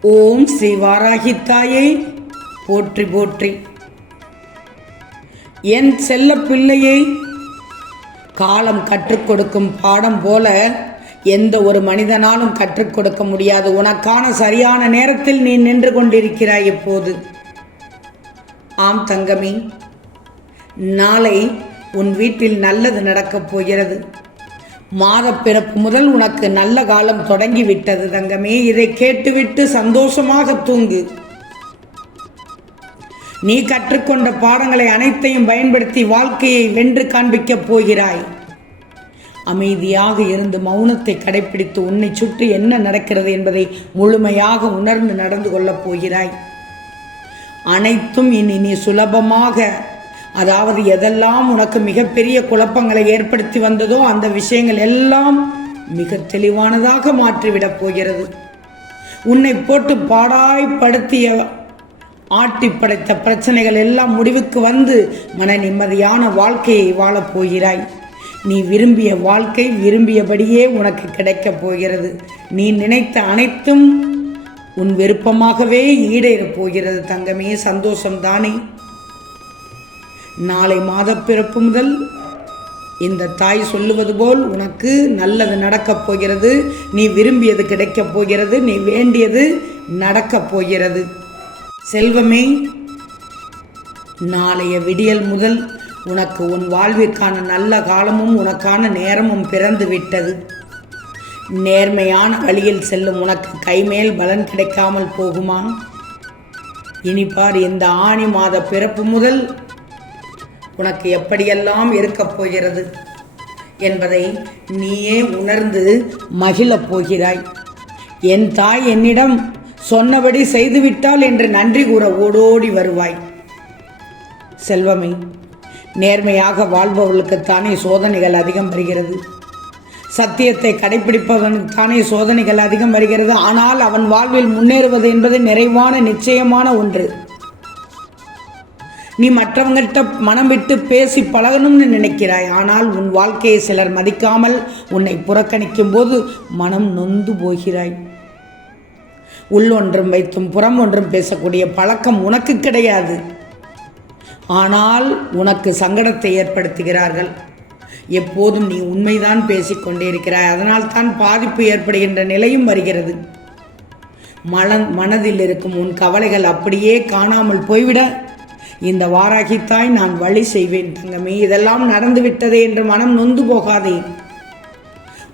ஓம் ஸ்ரீ வாராகித்தாயே போற்றி போற்றி. என் செல்ல பிள்ளையை காலம் கற்றுக் கொடுக்கும் பாடம் போல எந்த ஒரு மனிதனாலும் கற்றுக் கொடுக்க முடியாது. உனக்கான சரியான நேரத்தில் நீ நின்று கொண்டிருக்கிறாய் இப்போது. ஆம் தங்கமி நாளை உன் வீட்டில் நல்லது நடக்கப் போகிறது. மாதப் பிறப்பு முதல் உனக்கு நல்ல காலம் தொடங்கி விட்டது தங்கமே. இதை கேட்டுவிட்டு சந்தோஷமாக தூங்கு. நீ கற்றுக்கொண்ட பாடங்களை அனைத்தையும் பயன்படுத்தி வாழ்க்கையை வென்று காண்பிக்கப் போகிறாய். அமைதியாக இருந்து மௌனத்தை கடைபிடித்து உன்னை சுற்றி என்ன நடக்கிறது என்பதை முழுமையாக உணர்ந்து நடந்து கொள்ளப் போகிறாய். அனைத்தும் இனி நீ சுலபமாக அதாவது எதெல்லாம் உனக்கு மிகப்பெரிய குழப்பங்களை ஏற்படுத்தி வந்ததோ அந்த விஷயங்கள் எல்லாம் மிக தெளிவானதாக மாற்றிவிடப் போகிறது. உன்னை போட்டு பாடாய்ப்படுத்திய ஆட்டி படைத்த பிரச்சனைகள் எல்லாம் முடிவுக்கு வந்து மன நிம்மதியான வாழ்க்கையை வாழப் போகிறாய். நீ விரும்பிய வாழ்க்கை விரும்பியபடியே உனக்கு கிடைக்கப் போகிறது. நீ நினைத்த அனைத்தும் உன் விருப்பமாகவே ஈடேறப் போகிறது தங்கமே. சந்தோஷம்தானே. நாளை மாதப்பிறப்பு முதல் இந்த தாய் சொல்லுவது போல் உனக்கு நல்லது நடக்கப் போகிறது நீ விரும்பியது கிடைக்கப் போகிறது நீ வேண்டியது நடக்கப் போகிறது. செல்வமே நாளைய விடியல் முதல் உனக்கு உன் வாழ்விற்கான நல்ல காலமும் உனக்கான நேரமும் பிறந்து விட்டது. நேர்மையான வழியில் செல்லும் உனக்கு கைமேல் பலன் கிடைக்காமல் போகுமா? இனி பார் இந்த ஆணி மாத பிறப்பு முதல் உனக்கு எப்படியெல்லாம் இருக்கப் போகிறது? என்பதை நீயே உணர்ந்து மகிழப் போகிறாய். என் தாய் என்னிடம் சொன்னபடி செய்துவிட்டால் என்று நன்றி கூற ஓடோடி வருவாய். செல்வமே நேர்மையாக வாழ்பவர்களுக்குத்தானே சோதனைகள் அதிகம் வருகிறது. சத்தியத்தை கடைபிடிப்பவனுக்குத்தானே சோதனைகள் அதிகம் வருகிறது. ஆனால் அவன் வாழ்வில் முன்னேறுவது என்பது நிறைவான நிச்சயமான ஒன்று. நீ மற்றவங்கள்ட்ட மனம் விட்டு பேசி பழகணும்னு நினைக்கிறாய். ஆனால் உன் வாழ்க்கையை சிலர் மதிக்காமல் உன்னை புறக்கணிக்கும் போது மனம் நொந்து போகிறாய். உள் ஒன்றும் வைத்தும் புறம் ஒன்றும் பேசக்கூடிய பழக்கம் உனக்கு கிடையாது. ஆனால் உனக்கு சங்கடத்தை ஏற்படுத்துகிறார்கள். எப்போதும் நீ உண்மைதான் பேசிக்கொண்டே இருக்கிறாய். அதனால் தான் பாதிப்பு ஏற்படுகின்ற நிலையும் வருகிறது. மன மனதில் இருக்கும் உன் கவலைகள் அப்படியே காணாமல் போய்விட இந்த வாராகித்தாய் நான் வழி செய்வேன் தங்கமே. இதெல்லாம் நடந்துவிட்டதே என்று மனம் நொந்து போகாதே.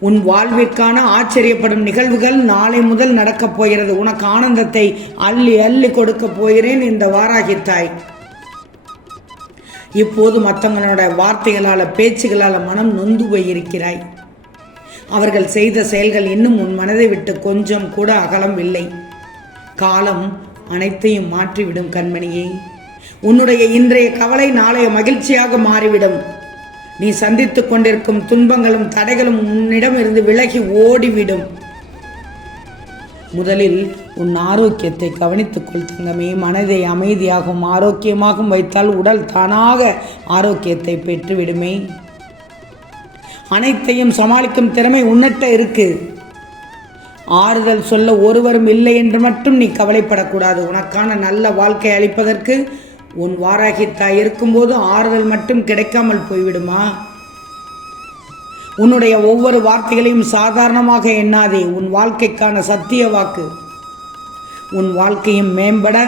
உன் வாழ்விற்கான ஆச்சரியப்படும் நிகழ்வுகள் நாளை முதல் நடக்கப் போகிறது. உனக்கு ஆனந்தத்தை அள்ளி அள்ளி கொடுக்கப் போகிறேன் இந்த வாராகித்தாய். இப்போது மற்றவங்களோட வார்த்தைகளால் பேச்சுகளால் மனம் நொந்து போயிருக்கிறாய். அவர்கள் செய்த செயல்கள் இன்னும் உன் மனதை விட்டு கொஞ்சம் கூட அகலம் இல்லை காலம் அனைத்தையும் மாற்றிவிடும் கண்மணியே. உன்னுடைய இன்றைய கவலை நாளைய மகிழ்ச்சியாக மாறிவிடும். நீ சந்தித்துக் கொண்டிருக்கும் துன்பங்களும் தடைகளும் உன்னிடம் இருந்து விலகி ஓடிவிடும். முதலில் உன் ஆரோக்கியத்தை கவனித்துக்கொள் தங்கமே. மனதை அமைதியாகவும் ஆரோக்கியமாகவும் வைத்தால் உடல் தானாக ஆரோக்கியத்தை பெற்றுவிடுமே. அனைத்தையும் சமாளிக்கும் திறமை உன்னிட்ட இருக்கு. ஆறுதல் சொல்ல ஒருவரும் இல்லை என்று மட்டும் நீ கவலைப்படக்கூடாது. உனக்கான நல்ல வாழ்க்கை அளிப்பதற்கு உன் வாராகி தாய் இருக்கும்போது ஆறுதல் மட்டும் கிடைக்காமல் போய்விடுமா? உன்னுடைய ஒவ்வொரு வார்த்தைகளையும் சாதாரணமாக எண்ணாதே. உன் வாழ்க்கைக்கான சத்திய வாக்கு. உன் வாழ்க்கையும் மேம்பட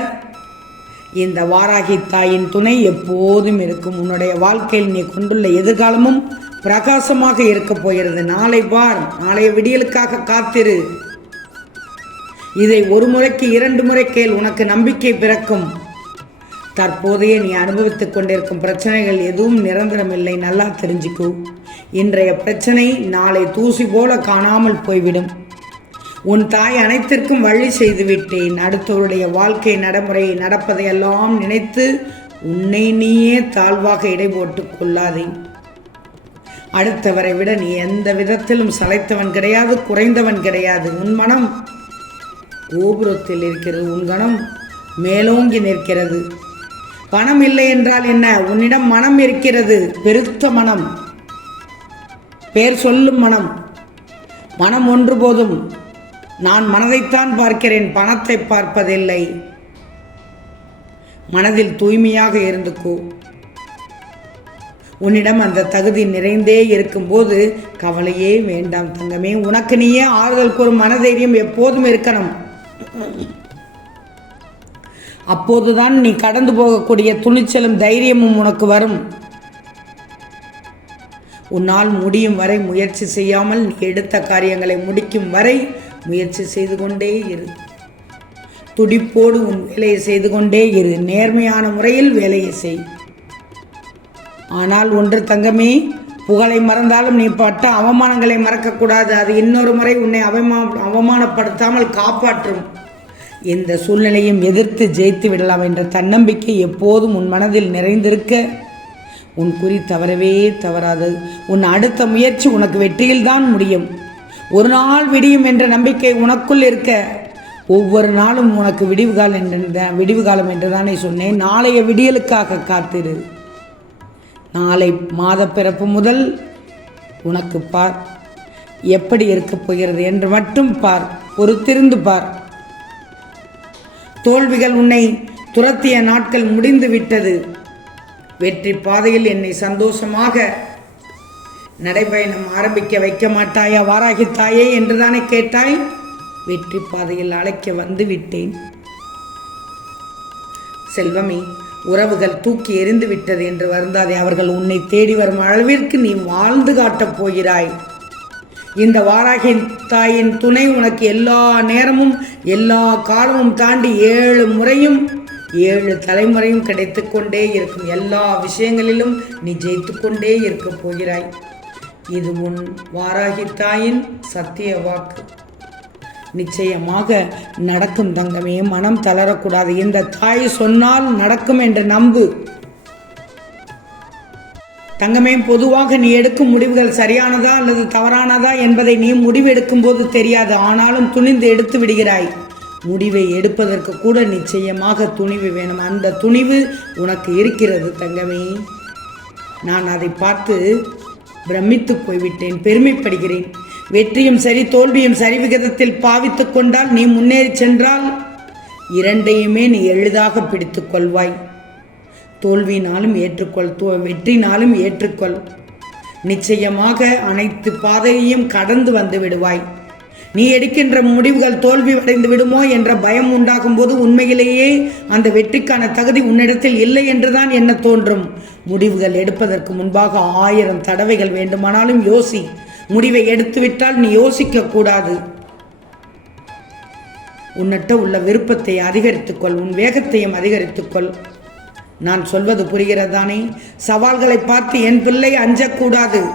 இந்த வாராகி தாயின் துணை எப்போதும் இருக்கும். உன்னுடைய வாழ்க்கையில் நீ கொண்டுள்ள எதிர்காலமும் பிரகாசமாக இருக்க போகிறது. நாளை பார் நாளைய விடியலுக்காக காத்திரு. இதை ஒரு முறைக்கு இரண்டு முறை கேள் உனக்கு நம்பிக்கை பிறக்கும். தற்போதைய நீ அனுபவித்துக் கொண்டிருக்கும் பிரச்சனைகள் எதுவும் நிரந்தரமில்லை நல்லா தெரிஞ்சுக்கோ. இன்றைய பிரச்சனை நாளை தூசி போல காணாமல் போய்விடும். உன் தாய் அனைத்திற்கும் வழி செய்துவிட்டேன். அடுத்தவருடைய வாழ்க்கை நடைமுறை நடப்பதையெல்லாம் நினைத்து உன்னை நீயே தாழ்வாக இடை போட்டுக் கொள்ளாதே அடுத்தவரை விட நீ எந்த விதத்திலும் சளைத்தவன் கிடையாது குறைந்தவன் கிடையாது. உன் மனம் கோபுரத்தில் இருக்கிறது உன் கணம் மேலோங்கி நிற்கிறது. பணம் இல்லை என்றால் என்ன? உன்னிடம் மனம் இருக்கிறது. பெருத்த மனம். பேர் சொல்லும் மனம். மனம் ஒன்று போதும். நான் மனதைத்தான் பார்க்கிறேன். பணத்தை பார்ப்பதில்லை. மனதில் தூய்மையாக இருந்துக்கோ. உன்னிடம் அந்த தகுதி நிறைந்தே இருக்கும்போது கவலையே வேண்டாம் தங்கமே. உனக்கு நீயே ஆறுதல் கூறும் மனதைரியம் எப்போதும் இருக்கணும். அப்போதுதான் நீ கடந்து போகக்கூடிய துணிச்சலும் தைரியமும் உனக்கு வரும். உன்னால் முடியும் வரை முயற்சி செய்யாமல் நீ எடுத்த காரியங்களை முடிக்கும் வரை முயற்சி செய்து கொண்டே இரு. துடிப்போடு உன் வேலையை செய்து கொண்டே இரு. நேர்மையான முறையில் வேலையை செய். ஆனால் ஒன்று தங்கமே புகழை மறந்தாலும் நீ பட்ட அவமானங்களை மறக்கக்கூடாது. அது இன்னொரு முறை உன்னை அவமா அவமானப்படுத்தாமல் காப்பாற்றும். எந்த சூழ்நிலையும் எதிர்த்து ஜெயித்து விடலாம் என்ற தன்னம்பிக்கை எப்போதும் உன் மனதில் நிறைந்திருக்க உன் குறி தவறவே தவறாது. உன் அடுத்த முயற்சி உனக்கு வெற்றியில்தான் முடியும். ஒரு நாள் விடியும் என்ற நம்பிக்கை உனக்குள் இருக்க ஒவ்வொரு நாளும் உனக்கு விடிவு காலம் விடிவுகாலம் விடிவு காலம் என்று தானே சொன்னேன். நாளைய விடியலுக்காக காத்திரு. நாளை மாத பிறப்பு முதல் உனக்கு பார். எப்படி இருக்கப் போகிறது என்று மட்டும் பார். பொறுத்திருந்து பார். தோல்விகள் உன்னை துரத்திய நாட்கள் முடிந்து விட்டது வெற்றி பாதையில் என்னை சந்தோஷமாக நடைபயணம் ஆரம்பிக்க வைக்க மாட்டாயா? வாராகி தாயே என்றுதானே கேட்டாய்? வெற்றி பாதையில் அழைக்க வந்து விட்டேன். செல்வமே உறவுகள் தூக்கி எறிந்து விட்டது என்று வருந்தாதே. அவர்கள் உன்னை தேடி வரும் அளவிற்கு நீ வாழ்ந்து காட்டப் போகிறாய். இந்த வாராகி தாயின் துணை உனக்கு எல்லா நேரமும் எல்லா காலமும் தாண்டி ஏழு முறையும் ஏழு தலைமுறையும் கிடைத்து கொண்டே இருக்கும் எல்லா விஷயங்களிலும் நீ ஜெயித்து கொண்டே இருக்க போகிறாய். இது உன் வாராகி தாயின் சத்திய வாக்கு. நிச்சயமாக நடக்கும் தங்கமே மனம் தளரக்கூடாது. இந்த தாய் சொன்னால் நடக்கும் என்று நம்பு. தங்கமே பொதுவாக நீ எடுக்கும் முடிவுகள் சரியானதா அல்லது தவறானதா என்பதை நீ முடிவு எடுக்கும்போது தெரியாது. ஆனாலும் துணிந்து எடுத்து விடுகிறாய். முடிவை எடுப்பதற்கு கூட நிச்சயமாக துணிவு வேணும். அந்த துணிவு உனக்கு இருக்கிறது தங்கமே. நான் அதை பார்த்து பிரமித்து போய்விட்டேன். பெருமைப்படுகிறேன். வெற்றியும் சரி தோல்வியும் சரி விகிதத்தில் பாவித்துக் கொண்டால் நீ முன்னேறி சென்றால் இரண்டையுமே நீ எளிதாக பிடித்துக் கொள்வாய். தோல்வினாலும் ஏற்றுக்கொள் தோ வெற்றினாலும் ஏற்றுக்கொள். நிச்சயமாக அனைத்து பாதையையும் கடந்து வந்து விடுவாய். நீ எடுக்கின்ற முடிவுகள் தோல்வி அடைந்து விடுமோ என்ற பயம் உண்டாகும் போது உண்மையிலேயே அந்த வெற்றிக்கான தகுதி உன்னிடத்தில் இல்லை என்றுதான் என்ன தோன்றும். முடிவுகள் எடுப்பதற்கு முன்பாக ஆயிரம் தடவைகள் வேண்டுமானாலும் யோசி. முடிவை எடுத்துவிட்டால் நீ யோசிக்க கூடாது. உன்னிட்ட உள்ள விருப்பத்தை அதிகரித்துக்கொள் உன் வேகத்தையும் அதிகரித்துக்கொள். நான் சொல்வது புரிகிறதானே? சவால்களை பார்த்து என் பிள்ளை அஞ்சக்கூடாது.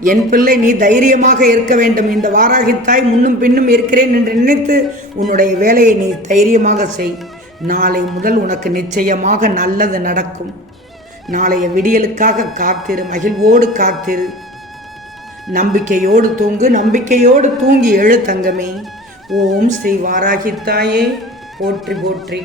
என் பிள்ளை நீ தைரியமாக இருக்க வேண்டும். இந்த வாராகித்தாய் முன்னும் பின்னும் இருக்கிறேன் என்று நினைத்து உன்னுடைய வேலையை நீ தைரியமாக செய். நாளை முதல் உனக்கு நிச்சயமாக நல்லது நடக்கும். நாளைய விடியலுக்காக காத்திரு மகிழ்வோடு காத்திரு. நம்பிக்கையோடு தூங்கு நம்பிக்கையோடு தூங்கி எழு தங்கமே. ஓம் ஸ்ரீ வாராகித்தாயே. போற்றி போற்றி.